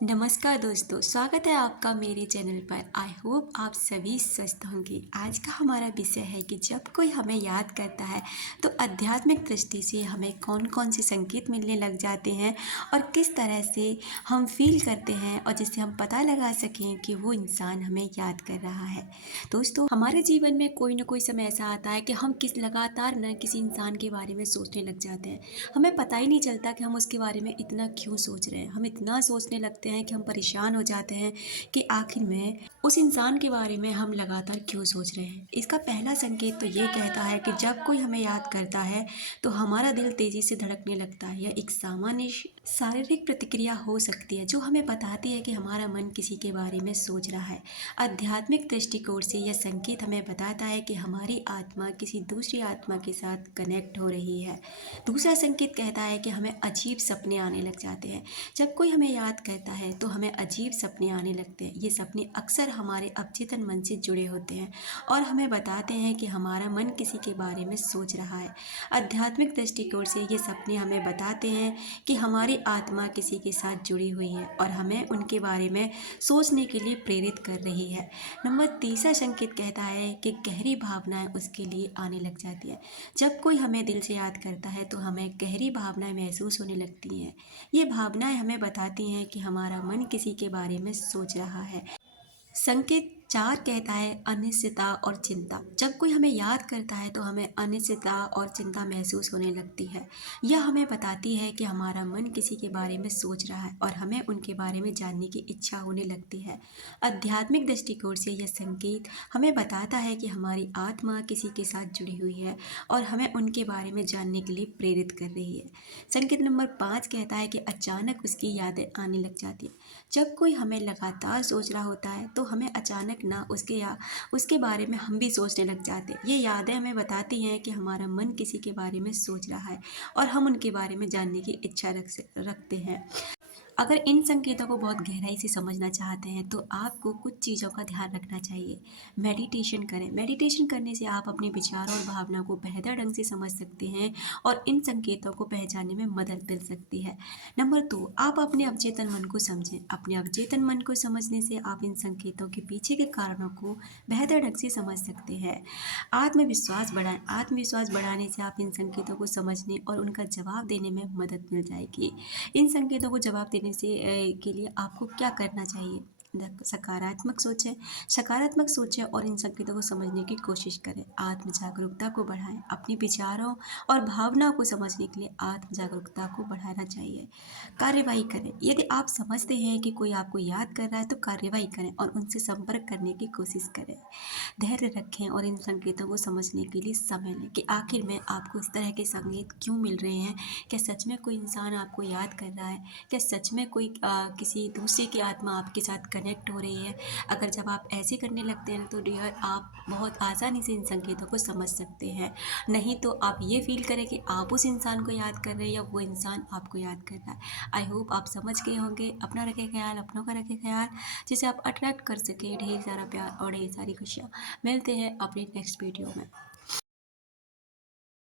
नमस्कार दोस्तों, स्वागत है आपका मेरे चैनल पर। आई होप आप सभी स्वस्थ होंगे। आज का हमारा विषय है कि जब कोई हमें याद करता है तो आध्यात्मिक दृष्टि से हमें कौन कौन से संकेत मिलने लग जाते हैं और किस तरह से हम फील करते हैं और जिससे हम पता लगा सकें कि वो इंसान हमें याद कर रहा है। दोस्तों, हमारे जीवन में कोई ना कोई समय ऐसा आता है कि हम लगातार न किसी इंसान के बारे में सोचने लग जाते हैं। हमें पता ही नहीं चलता कि हम उसके बारे में इतना क्यों सोच रहे हैं। हम इतना सोचने लगते हैं कि हम परेशान हो जाते हैं कि आखिर में उस इंसान के बारे में हम लगातार क्यों सोच रहे हैं। इसका पहला संकेत तो ये कहता है कि जब कोई हमें याद करता है तो हमारा दिल तेजी से धड़कने लगता है। यह एक सामान्य शारीरिक प्रतिक्रिया हो सकती है जो हमें बताती है कि हमारा मन किसी के बारे में सोच रहा है। आध्यात्मिक दृष्टिकोण से यह संकेत हमें बताता है कि हमारी आत्मा किसी दूसरी आत्मा के साथ कनेक्ट हो रही है। दूसरा संकेत कहता है कि हमें अजीब सपने आने लग जाते हैं। जब कोई हमें याद करता है तो हमें अजीब सपने आने लगते हैं। ये सपने अक्सर हमारे अवचेतन मन से जुड़े होते हैं और हमें बताते हैं कि हमारा मन किसी के बारे में सोच रहा है। आध्यात्मिक दृष्टिकोण से ये सपने हमें बताते हैं कि हमारी आत्मा किसी के साथ जुड़ी हुई है और हमें उनके बारे में सोचने के लिए प्रेरित कर रही है। नंबर तीसरा संकेत कहता है कि गहरी भावनाएं उसके लिए आने लग जाती है। जब कोई हमें दिल से याद करता है तो हमें गहरी भावनाएं महसूस होने लगती हैं। ये भावनाएं हमें बताती हैं कि हमारा मन किसी के बारे में सोच रहा है। संकेत 4 कहता है अनिश्चितता और चिंता। जब कोई हमें याद करता है तो हमें अनिश्चितता और चिंता महसूस होने लगती है। यह हमें बताती है कि हमारा मन किसी के बारे में सोच रहा है और हमें उनके बारे में जानने की इच्छा होने लगती है। आध्यात्मिक दृष्टिकोण से यह संकेत हमें बताता है कि हमारी आत्मा किसी के साथ जुड़ी हुई है और हमें उनके बारे में जानने के लिए प्रेरित कर रही है। संकेत नंबर 5 कहता है कि अचानक उसकी यादें आने लग जाती है। जब कोई हमें लगातार सोच रहा होता है तो हमें अचानक ना उसके बारे में हम भी सोचने लग जाते हैं। ये यादें हमें बताती हैं कि हमारा मन किसी के बारे में सोच रहा है और हम उनके बारे में जानने की इच्छा रखते हैं। अगर इन संकेतों को बहुत गहराई से समझना चाहते हैं तो आपको कुछ चीज़ों का ध्यान रखना चाहिए। मेडिटेशन करें। मेडिटेशन करने से आप अपने विचारों और भावना को बेहतर ढंग से समझ सकते हैं और इन संकेतों को पहचानने में मदद मिल सकती है। नंबर 2, आप अपने अवचेतन मन को समझें। अपने अवचेतन मन को समझने से आप इन संकेतों के पीछे के कारणों को बेहतर ढंग से समझ सकते हैं। आत्मविश्वास बढ़ाएं। आत्मविश्वास बढ़ाने से आप इन संकेतों को समझने और उनका जवाब देने में मदद मिल जाएगी। इन संकेतों को जवाब देने के लिए आपको क्या करना चाहिए? सकारात्मक सोचें। सकारात्मक सोचें और इन संकेतों को समझने की कोशिश करें। आत्म जागरूकता को बढ़ाएं। अपने विचारों और भावनाओं को समझने के लिए आत्म जागरूकता को बढ़ाना चाहिए। कार्यवाही करें। यदि आप समझते हैं कि कोई आपको याद कर रहा है तो कार्यवाही करें और उनसे संपर्क करने की कोशिश करें। धैर्य रखें और इन संकेतों को समझने के लिए समय लें कि आखिर में आपको इस तरह के संकेत क्यों मिल रहे हैं। क्या सच में कोई इंसान आपको याद कर रहा है? क्या सच में कोई किसी दूसरे की आत्मा आपके साथ कनेक्ट हो रही है? अगर जब आप ऐसे करने लगते हैं तो डियर आप बहुत आसानी से इन संकेतों को समझ सकते हैं। नहीं तो आप ये फील करें कि आप उस इंसान को याद कर रहे हैं या वो इंसान आपको याद कर रहा है। आई होप आप समझ गए होंगे। अपना रखें ख्याल, अपनों का रखें ख्याल, जिसे आप अट्रैक्ट कर सकें ढेर सारा प्यार और ढेर सारी खुशियाँ। मिलते हैं अपनी नेक्स्ट वीडियो में।